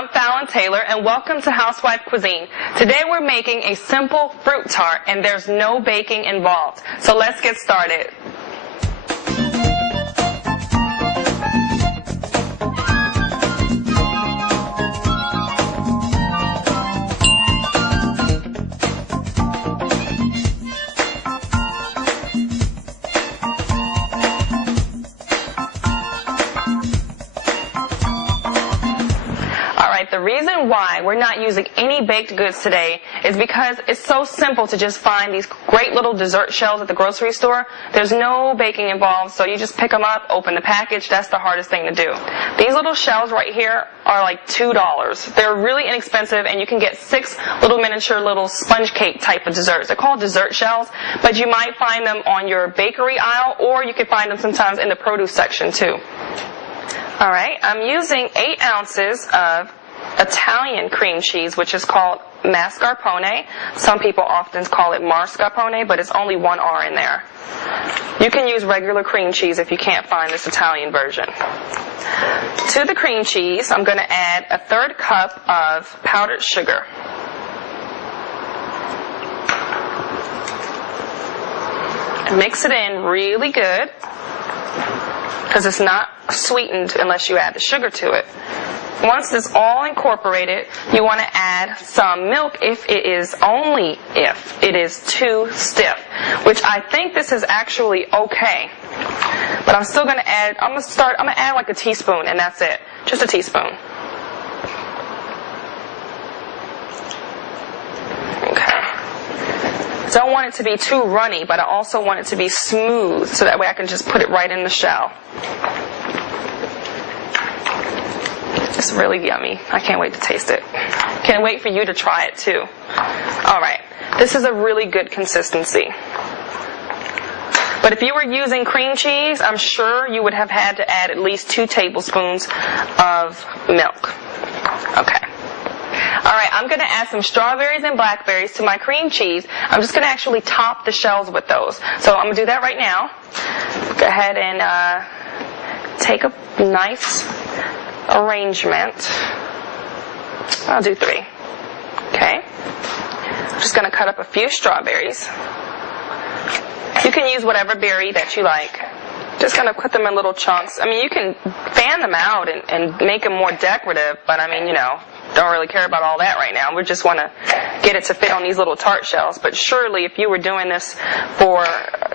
I'm FalanTaylor, and welcome to Housewife Cuisine. Today we're making a simple fruit tart, and there's no baking involved. So let's get started. The reason why we're not using any baked goods today is because it's so simple to just find these great little dessert shells at the grocery store. There's no baking involved, so you just pick them up, open the package. That's the hardest thing to do. These little shells right here are like $2. They're really inexpensive, and you can get 6 little miniature little sponge cake type of desserts. They're called dessert shells, but you might find them on your bakery aisle, or you can find them sometimes in the produce section too. All right, I'm using 8 ounces of Italian cream cheese, which is called mascarpone. Some people often call it mascarpone, but it's only 1 R in there. You can use regular cream cheese if you can't find this Italian version. To the cream cheese, I'm going to add a 1/3 cup of powdered sugar. Mix it in really good, because it's not sweetened unless you add the sugar to it. Once it's all incorporated, you want to add some milk if it is too stiff, which I think this is actually okay. But I'm still going to add, I'm going to add like a teaspoon, and that's it. Just a teaspoon. Okay. Don't want it to be too runny, but I also want it to be smooth, so that way I can just put it right in the shell. It's really yummy. I can't wait to taste it. Can't wait for you to try it too. Alright, this is a really good consistency. But if you were using cream cheese, I'm sure you would have had to add at least 2 tablespoons of milk. Okay. Alright, I'm going to add some strawberries and blackberries to my cream cheese. I'm just going to actually top the shells with those. So I'm going to do that right now. Go ahead and take a nice arrangement. I'll do 3. Okay. I'm just going to cut up a few strawberries. You can use whatever berry that you like. Just going to put them in little chunks. I mean, you can fan them out and make them more decorative, but I mean, you know, don't really care about all that right now. We just want to get it to fit on these little tart shells. But surely if you were doing this for,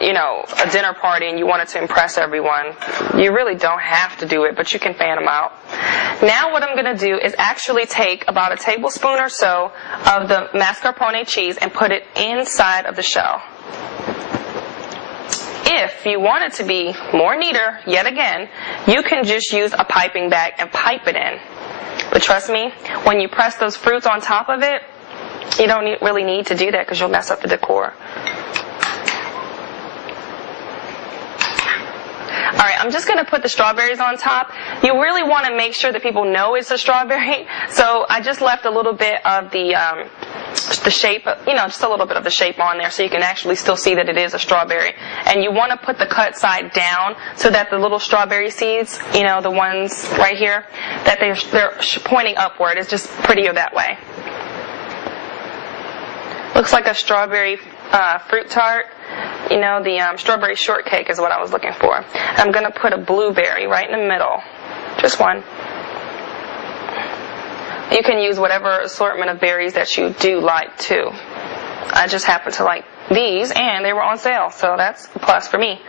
you know, a dinner party and you wanted to impress everyone, you really don't have to do it, but you can fan them out. Now what I'm going to do is actually take about a tablespoon or so of the mascarpone cheese and put it inside of the shell. If you want it to be more neater, yet again, you can just use a piping bag and pipe it in. But trust me, when you press those fruits on top of it, you don't really need to do that because you'll mess up the decor. Alright, I'm just going to put the strawberries on top. You really want to make sure that people know it's a strawberry. So I just left a little bit of the shape, you know, just a little bit of the shape on there so you can actually still see that it is a strawberry. And you want to put the cut side down so that the little strawberry seeds, you know, the ones right here, that they're pointing upward. It's just prettier that way. Looks like a strawberry fruit tart. You know, the strawberry shortcake is what I was looking for. I'm going to put a blueberry right in the middle. Just one. You can use whatever assortment of berries that you do like too. I just happen to like these, and they were on sale, so that's a plus for me.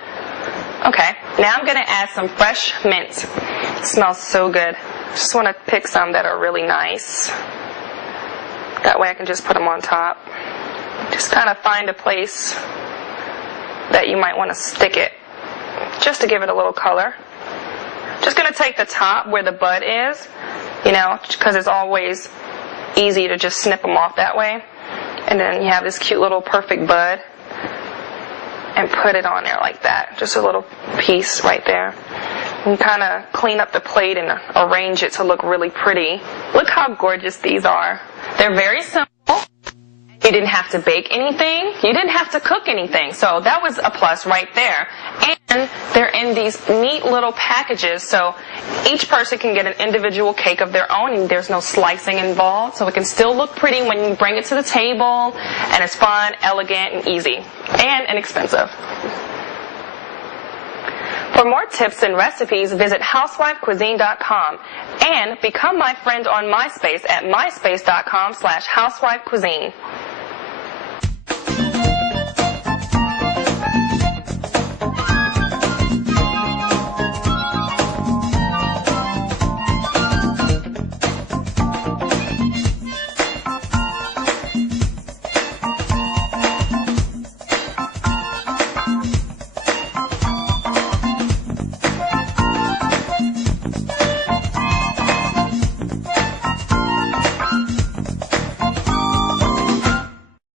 Okay, now I'm going to add some fresh mint. It smells so good. Just want to pick some that are really nice. That way I can just put them on top. Just kind of find a place that you might want to stick it, just to give it a little color. Just going to take the top where the bud is, you know, because it's always easy to just snip them off that way. And then you have this cute little perfect bud, and put it on there like that. Just a little piece right there. And kind of clean up the plate and arrange it to look really pretty. Look how gorgeous these are. They're very simple. You didn't have to bake anything. You didn't have to cook anything. So that was a plus right there. And they're in these neat little packages, so each person can get an individual cake of their own, and there's no slicing involved. So it can still look pretty when you bring it to the table, and it's fun, elegant, and easy, and inexpensive. For more tips and recipes, visit housewifecuisine.com and become my friend on Myspace at myspace.com/housewifecuisine.